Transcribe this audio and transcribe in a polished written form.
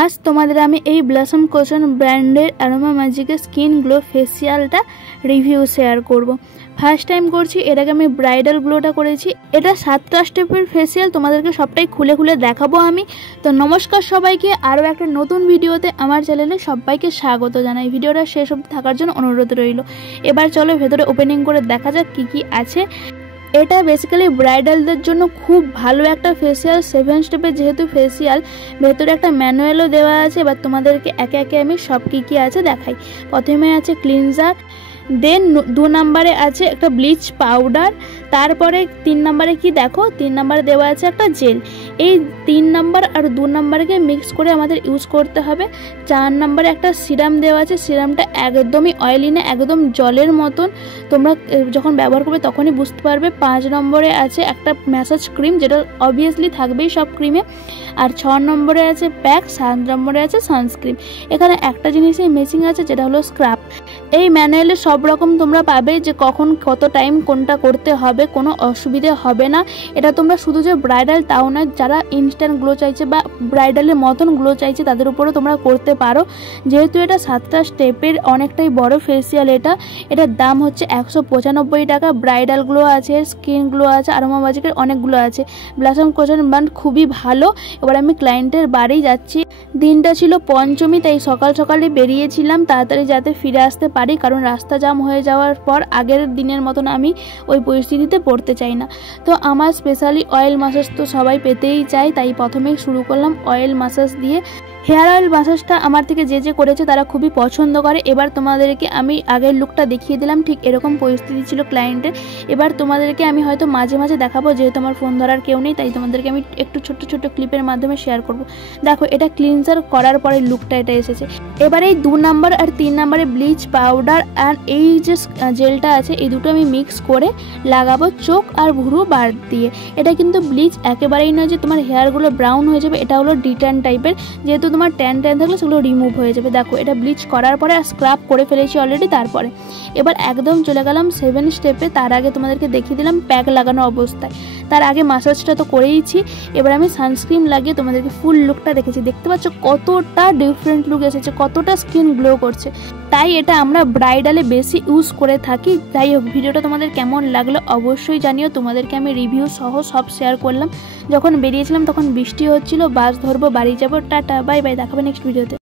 आज तुम्हारे आमी এই ব্লসম কোশন ব্র্যান্ডের অ্যারোমা ম্যাজিকের স্কিন গ্লো ফেসিয়ালটা রিভিউ শেয়ার করব। ফার্স্ট টাইম করছি, এর আগে আমি ব্রাইডাল গ্লোটা করেছি। এটা 7টা স্টেপের ফেসিয়াল, তোমাদেরকে সবটাই খুলে খুলে দেখাবো আমি। তো নমস্কার সবাইকে, আরও একটা নতুন ভিডিওতে আমার চ্যানেলে সবাইকে স্বাগত জানাই। ভিডিওটা শেষ অবধি থাকার জন্য অনুরোধ রইল। এবার চলো ভেতরে ওপেনিং করে দেখা যাক কি কি আছে। এটা বেসিক্যালি ব্রাইডালদের জন্য খুব ভালো একটা ফেসিয়াল, 7 স্টেপের যেহেতু ফেসিয়াল, ভেতরে একটা ম্যানুয়ালও দেওয়া আছে। এবার তোমাদেরকে একে একে আমি সব কী কী আছে দেখাই। প্রথমে আছে ক্লিনজার, দেন 2 নম্বরে আছে একটা ব্লিচ পাউডার, তারপরে 3 নম্বরে কি দেখো 3 নম্বরে দেওয়া আছে একটা জেল। এই 3 নম্বর আর 2 নম্বরকে মিক্স করে আমাদের ইউজ করতে হবে। 4 নম্বরে একটা সিরাম দেওয়া আছে, সিরামটা একদমই অয়েলি না, একদম জলের মতন, তোমরা যখন ব্যবহার করবে তখনই বুঝতে পারবে। 5 নম্বরে আছে একটা ম্যাসাজ ক্রিম, যেটা অবভিয়াসলি থাকবেই সব ক্রিমে। আর 6 নম্বরে আছে প্যাক, 7 নম্বরে আছে সানস্ক্রিন। এখানে একটা জিনিসই মিসিং আছে, যেটা হলো স্ক্রাব। এই ম্যানুয়ালে সব রকম তোমরা পাবে, যে কখন কত টাইম কোনটা করতে হবে, কোনো অসুবিধে হবে না। এটা তোমরা শুধু যে ব্রাইডাল তাও না, যারা ইনস্ট্যান্ট গ্লো চাইছে বা ব্রাইডালের মতন গ্লো চাইছে তাদের উপরেও তোমরা করতে পারো। যেহেতু এটা 7টা স্টেপের অনেকটাই বড় ফেসিয়াল, এটার দাম হচ্ছে 195 টাকা। ব্রাইডাল গ্লো আছে, স্কিন গ্লো আছে, অ্যারোমা ম্যাজিকের অনেকগুলো আছে। ব্লসম কোশন ব্র্যান্ড খুবই ভালো। এবার আমি ক্লায়েন্টের বাড়ি যাচ্ছি। দিনটা ছিল পঞ্চমী, তাই সকাল সকালে বেরিয়েছিলাম তাড়াতাড়ি যাতে ফিরে আসতে পারি, কারণ রাস্তা জাম হয়ে যাওয়ার পর আগের দিনের মতন আমি ওই পরিস্থিতিতে পড়তে চাই না। তো আমার স্পেশালি অয়েল ম্যাসাজ তো সবাই পেতেই চায়, তাই প্রথমেই শুরু করলাম অয়েল ম্যাসাজ দিয়ে। হেয়ার অয়েল ম্যাসাজটা আমার থেকে যে করেছে তারা খুবই পছন্দ করে। এবার তোমাদেরকে আমি আগের লুকটা দেখিয়ে দিলাম, ঠিক এরকম পরিস্থিতি ছিল ক্লায়েন্টের। এবার তোমাদেরকে আমি হয়তো মাঝে মাঝে দেখাবো, যেহেতু আমার ফোন ধরার কেউ নেই, তাই তোমাদেরকে আমি একটু ছোট্ট ছোট্ট ক্লিপের মাধ্যমে শেয়ার করব। দেখো, এটা ক্লিনজার করার পরে লুকটা এটা এসেছে। এবার এই 2 নম্বর আর 3 নম্বরে ব্লিচ পাউডার আর এই যে জেলটা আছে, এই দুটো আমি মিক্স করে লাগাবো চোখ আর ভুরু বার দিয়ে। এটা কিন্তু ব্লিচ একেবারেই নয় যে তোমার হেয়ারগুলো ব্রাউন হয়ে যাবে, এটা হলো ডিট্যান টাইপের। যেহেতু তোমার ট্যান থাকলে সেগুলো রিমুভ হয়ে যাবে। দেখো, এটা ব্লিচ করার পরে আর স্ক্রাব করে ফেলেছি অলরেডি। তারপরে এবার একদম চলে গেলাম 7 স্টেপে। তার আগে তোমাদেরকে দেখিয়ে দিলাম প্যাক লাগানো অবস্থায়। তার আগে মাসাজটা তো করেইছি। এবার আমি সানস্ক্রিন লাগিয়ে তোমাদেরকে ফুল লুকটা দেখেছি। দেখতে পাচ্ছ কতটা ডিফারেন্ট লুক এসেছে, কতটা স্কিন গ্লো করছে। তাই এটা আমরা ব্রাইডালে বেশি ইউজ করে থাকি। যাই হোক, ভিডিওটা তোমাদের কেমন লাগলো অবশ্যই জানিও। তোমাদেরকে আমি রিভিউ সহ সব শেয়ার করলাম। যখন বেরিয়েছিলাম তখন বৃষ্টি হচ্ছিল, বাস ধরবো, বাড়ি যাবো। টাটা, বাই বাই, দেখাবে নেক্সট ভিডিওতে।